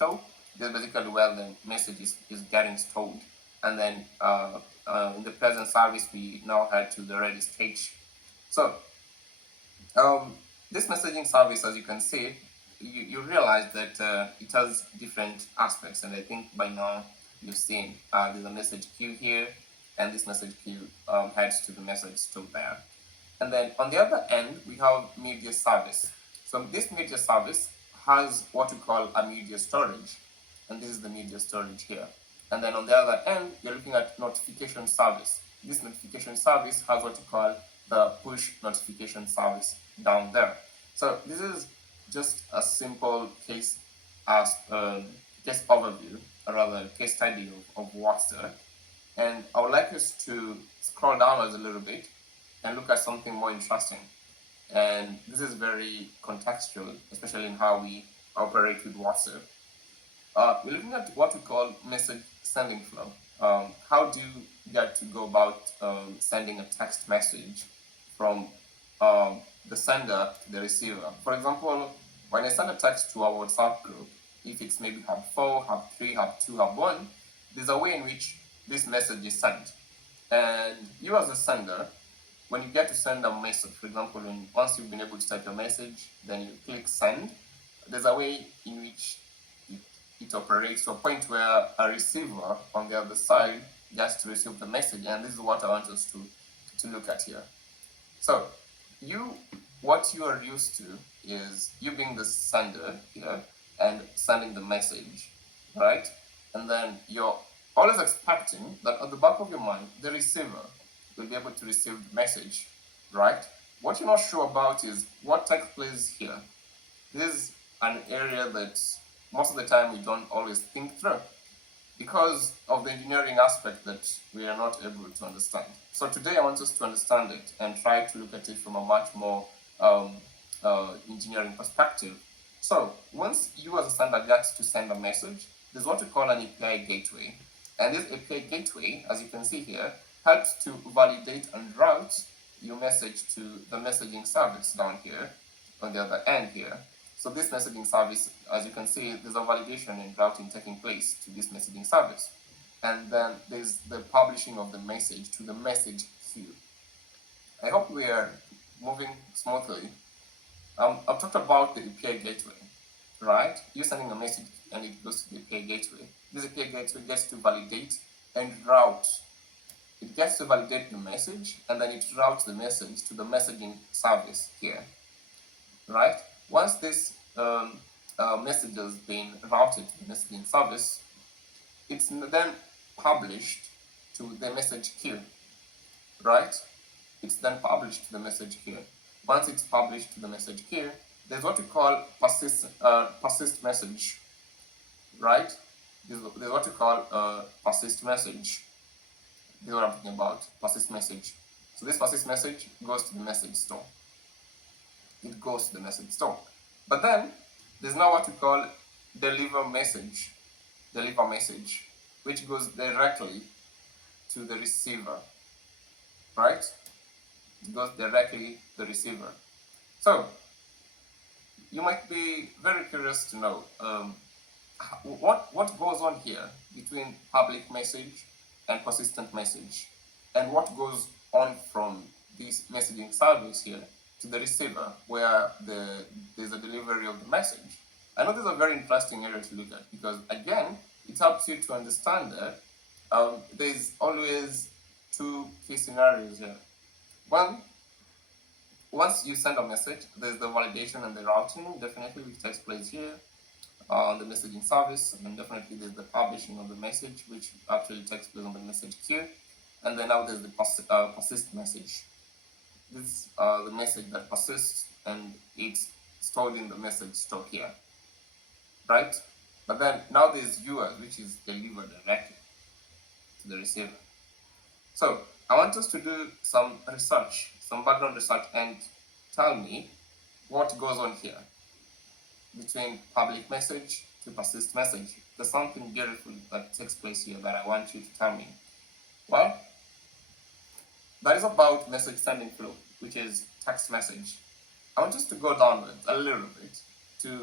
flow. This is basically where the message is getting stored. And then in the present service, we now head to the ready stage. So um, this messaging service, as you can see, you realize that it has different aspects, and I think by now you've seen there's a message queue here, and this message queue heads to the message stored there. And then on the other end, we have media service. So this media service has what we call a media storage, and this is the media storage here. And then on the other end, you're looking at notification service. This notification service has what we call the push notification service down there. So this is just a simple case as case overview, or rather case study of WhatsApp. And I would like us to scroll down a little bit and look at something more interesting. And this is very contextual, especially in how we operate with WhatsApp. We're looking at what we call message sending flow. How do you get to go about sending a text message from the sender to the receiver? For example, when I send a text to our WhatsApp group, if it's maybe hub 4, hub 3, hub 2, hub 1, there's a way in which this message is sent. And you as a sender, when you get to send a message, for example, once you've been able to type your message, then you click send, there's a way in which it operates to a point where a receiver on the other side gets to receive the message, and this is what I want us to look at here. So what you are used to is you being the sender here and sending the message, right? And then you're always expecting that at the back of your mind, the receiver will be able to receive the message, right? What you're not sure about is what takes place here. This is an area that most of the time we don't always think through because of the engineering aspect that we are not able to understand. So today I want us to understand it and try to look at it from a much more engineering perspective. So once you as a sender get to send a message, there's what we call an API gateway. And this API gateway, as you can see here, helps to validate and route your message to the messaging service down here on the other end here. So this messaging service, as you can see, there's a validation and routing taking place to this messaging service. And then there's the publishing of the message to the message queue. I hope we are moving smoothly. I've talked about the API gateway, right? You're sending a message and it goes to the API gateway. This API gateway gets to validate and route. It gets to validate the message, and then it routes the message to the messaging service here, right? Once this message has been routed to the messaging service, it's then published to the message queue, right? It's then published to the message queue. Once it's published to the message queue, there's what we call persist message, right? There's what we call persist message. This is what I'm talking about, persist message. So this persist message goes to the message store. It goes to the message store. But then there's now what we call deliver message, which goes directly to the receiver, right? It goes directly to the receiver. So you might be very curious to know what goes on here between public message and persistent message, and what goes on from this messaging service here to the receiver where there's a delivery of the message. I know this is a very interesting area to look at because, again, it helps you to understand that there's always two key scenarios here. One, once you send a message, there's the validation and the routing, definitely, which takes place here on the messaging service, and definitely there's the publishing of the message, which actually takes place on the message queue, and then now there's the persist message. This is the message that persists, and it's stored in the message store here, right? But then now there's yours, which is delivered directly to the receiver. So I want us to do some research, some background research, and tell me what goes on here between public message to persist message. There's something beautiful that takes place here that I want you to tell me. Well, that is about message sending flow, which is text message. I want us to go downwards a little bit to